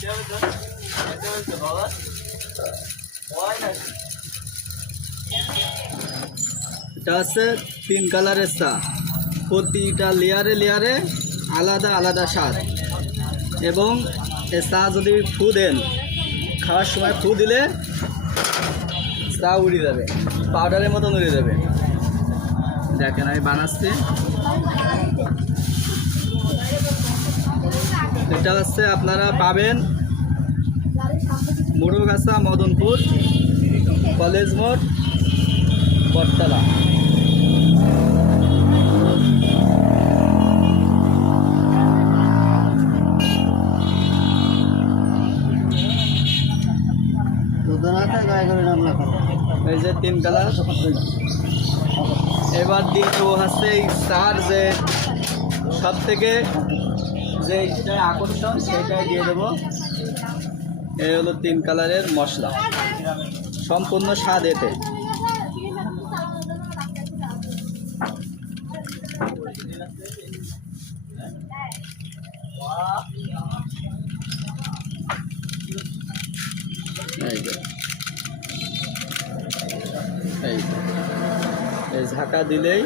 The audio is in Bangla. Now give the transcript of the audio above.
এটা হচ্ছে 3 কালারের চা, প্রতিটা লেয়ারে লেয়ারে আলাদা আলাদা স্বাদ। এবং এই চা যদি ফু দেন, খাওয়ার সময় ফু দিলে চা উড়ে যাবে, পাউডারের মতন উড়ে যাবে। দেখেন আমি বানাচ্ছি। এটা হচ্ছে আপনারা পাবেন মুড়োগাছা, মদনপুর, কলেজ মোড়, বটতলা। এই যে 3 কালার। এবার দিয়ে দেবো হচ্ছে এই চার যে সব থেকে যে আকর্ষণ, সেটাই দিয়ে দেবো। এই হলো 3 কালারের মশলা, সম্পূর্ণ স্বাদ এতে। এই ঝাঁকা দিলেই